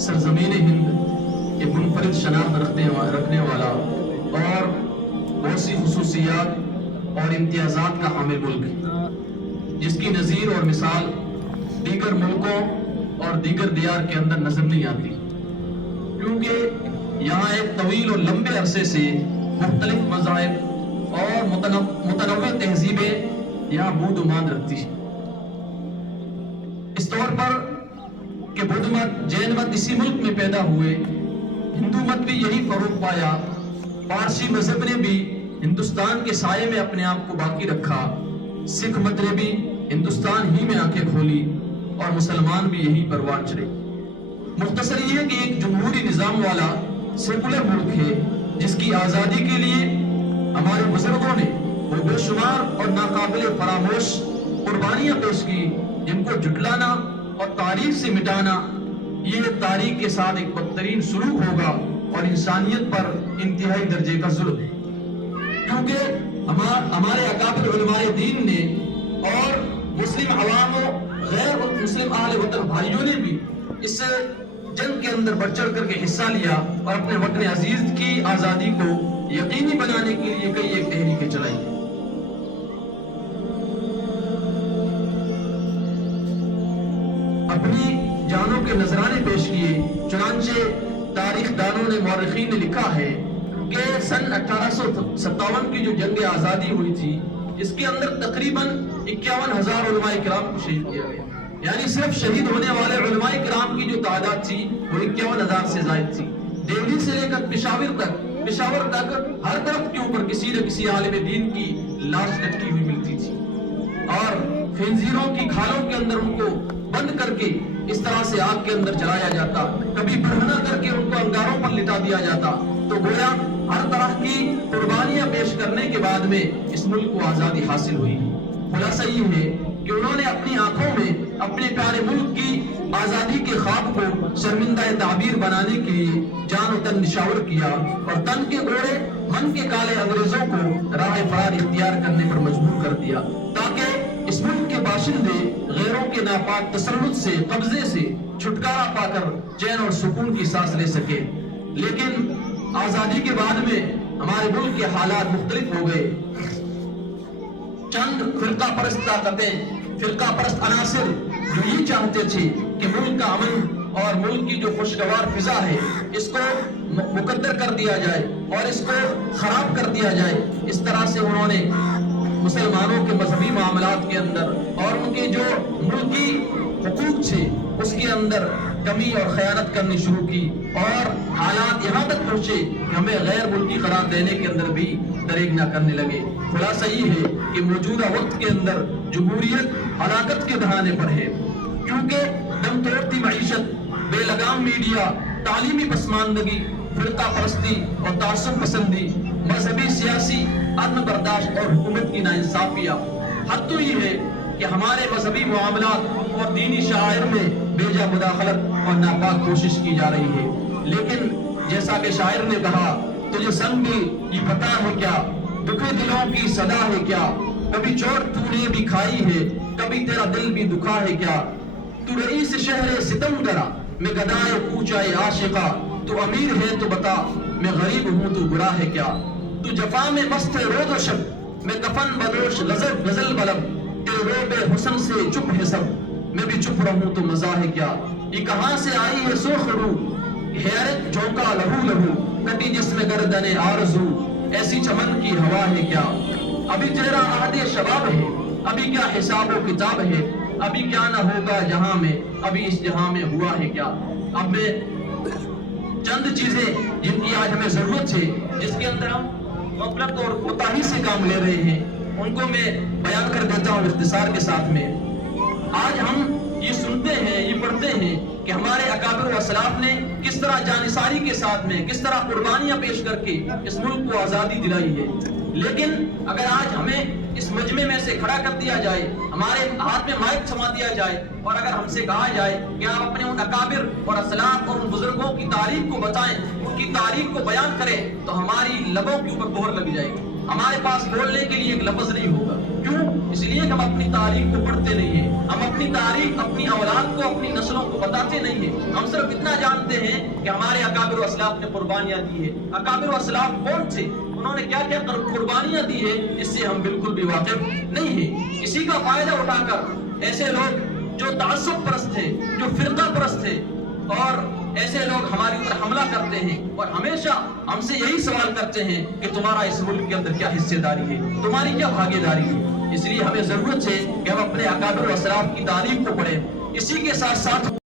सरजमीन हिंद एक मुनफरिद शनाख्त रखने वाला और बहुत सी खुसूसियात और इम्तियाज़ात का हामिल मुल्क, जिसकी नज़ीर और मिसाल दीगर मुल्कों और दीगर दियार के अंदर नजर नहीं आती, क्योंकि यहाँ एक तवील और लंबे अरसे से मुख्तलिफ मज़ाहिब और मुतनव्वि तहजीबें यहाँ बूद उमान रखती हैं। इस तौर पर कि बुद्ध मत, जैन मत इसी मुल्क में पैदा हुए, हिंदू मत भी यही फरोग पाया, पारसी मजहब ने भी हिंदुस्तान के साये में अपने आप को बाकी रखा, सिख मत ने भी हिंदुस्तान ही में आंखें खोली और मुसलमान भी यही परवान चढ़े। मुख्तसर ये कि एक जमहूरी निज़ाम वाला सेकुलर मुल्क है, जिसकी आज़ादी के लिए हमारे बुजुर्गों ने वो बेशुमार और नाकाबिल फरामोश कुर्बानियां पेश की, जिनको जुटलाना और तारीख से मिटाना ये तारीख के साथ एक बदतरीन सुलूक होगा और इंसानियत पर इंतहाई दर्जे का जुल्म है। क्योंकि हमारे अकाबिर उलमाए दीन ने और मुस्लिम अवाम गैर मुस्लिम अहले वतन भाइयों ने भी इस जंग के अंदर बढ़ चढ़ करके हिस्सा लिया और अपने वतन अजीज की आज़ादी को यकीनी बनाने के लिए कई एक तहरीकें चलाई। अपनी जानों के नजराने पेश किए। चुनांचे तारीख दानों ने, मौरखीन ने लिखा है कि सन 1857 की जो जंग आज़ादी हुई थी, इसके अंदर तकरीबन 51,000 उलमाए किराम को शहीद किया गया। यानी सिर्फ शहीद होने वाले उलमाए किराम की जो तादाद थी वो 51,000 से जायद थी। दिल्ली से लेकर पेशावर तक हर तरफ के ऊपर किसी न किसी आलिम दीन की लाश लटकी हुई मिलती थी और खिंजीरों की खालों के अंदर उनको बंद करके इस तरह से आग के अंदर जलाया जाता, कभी बरहना करके उनको अंगारों पर लिटा दिया जाता। तो गोया हर तरह की कुर्बानियां पेश करने के बाद में इस मुल्क को आजादी हासिल हुई। खुलासा ये है कि उन्होंने अपनी आंखों में अपने प्यारे मुल्क की आजादी के ख्वाब को शर्मिंदा ताबीर बनाने के लिए जान और तन निशावर किया और तन के गोरे मन के काले अंग्रेजों को राह फरार इख्तियार करने पर मजबूर कर दिया, ताकि इस मुल्क के बाशिंदे गैरों के नापाक तसल्लुत से, कब्जे से छुटकारा पाकर चैन और सुकून की सांस ले सके। लेकिन आजादी के बाद में हमारे मुल्क के हालात मुख्तलिफ हो गए। चंद फिरका परस्त ताकतें, फिरका परस्त अनासिर जो ये चाहते थे कि मुल्क का अमन और मुल्क की जो खुशगवार फिजा है इसको मुकद्दर कर दिया जाए और इसको खराब कर दिया जाए, इस तरह से उन्होंने मुसलमानों के मजहबी मामलात के अंदर और उनके जो मुल्की हुकूक थे उसके अंदर कमी और खयानत करनी शुरू की और हालात यहाँ तक पहुंचे कि हमें गैर मुल्की करार देने के अंदर भी दरेग न करने लगे। खुलासा ये है कि मौजूदा वक्त के अंदर जमहूरियत हलाकत के बहाने पर है, क्योंकि दम तोड़ती मईशत, बेलगाम मीडिया, तालीमी पसमानदगी, फिरका परस्ती और तासुब पसंदी, मजहबी सियासी अदम बर्दाश्त और हुकूमत की नाइंसाफियाँ। हद तो ये है कि हमारे मजहबी मामलात और दीनी शायर में बेजा मुदाखलत और नापाक कोशिश की जा रही है। लेकिन जैसा कि शायर ने कहा, तुझे संग दिल ये पता है क्या, दुखे दिलों की सदा है क्या, कभी चोट तूने भी खाई है, कभी तेरा दिल भी दुखा है क्या, तू रईस शहर सितम करा, मैं गदाए कूचाए आशिका, तू अमीर है तो बता, मैं गरीब हूँ तो बुरा है क्या, तू जफा में मस्त है रोज़ व शब, मैं कफन बदोश गजल बलब, तेरे रोबे हुस्न से चुप है सब, मैं भी चुप रहूं तो मजा है क्या, ये कहां से आई है सुर्ख रूह, हैरत झोंका लहू लहू, कटी जिसमें गर्दने आरज़ू, ऐसी चमन की हवा है क्या, अभी चेहरा आहदे शबाब है, अभी क्या हिसाब व किताब है, अभी क्या न होगा जहां में, अभी इस जहां में हुआ है क्या। अब मैं चंद चीजें जिनकी आज हमें जरूरत है, जिसके अंदर हम गफलत और कोताही से काम ले रहे हैं, उनको मैं बयान कर देता हूँ इख्तिसार के साथ में। आज हम ये सुनते हैं, ये पढ़ते हैं कि हमारे अकाबिर व असलाफ ने किस तरह जानिसारी के साथ में किस तरह कुर्बानियां पेश करके इस मुल्क को आजादी दिलाई है। लेकिन अगर आज हमें इस मजमे में से खड़ा कर दिया जाए, हमारे हाथ में माइक थमा दिया जाए और अगर हमसे कहा जाए कि आप अपने उन अकाबिर और असलाफ और उन बुजुर्गों की तारीख को बताएं, उनकी तारीख को बयान करें, तो हमारी लबों के ऊपर मोहर लग जाएगी, हमारे पास बोलने के लिए एक लफ्ज नहीं होगा। क्यों? اس لیے کہ ہم اپنی تاریخ کو پڑھتے نہیں ہیں، ہم اپنی تاریخ اپنی اولاد کو اپنی نسلوں کو بتاتے نہیں ہیں۔ ہم صرف اتنا جانتے ہیں کہ ہمارے اکابر و اسلاف نے قربانیاں دی ہے۔ اکابر و اسلاف کون تھے، انہوں نے کیا کیا قربانیاں دی ہے، اس سے ہم بالکل بھی واقف نہیں ہیں۔ اسی کا فائدہ اٹھا کر ایسے لوگ جو تعصب پرست تھے، جو فرقہ پرست تھے، اور ایسے لوگ ہماری اوپر حملہ کرتے ہیں اور ہمیشہ ہم سے یہی سوال کرتے ہیں کہ تمہارا اس ملک کے اندر کیا حصے داری ہے، تمہاری کیا بھاگی داری ہے۔ اس لیے ہمیں ضرورت ہے کہ ہم اپنے اکابر و اسلاف کی تاریخ کو پڑھیں۔ اسی کے ساتھ ساتھ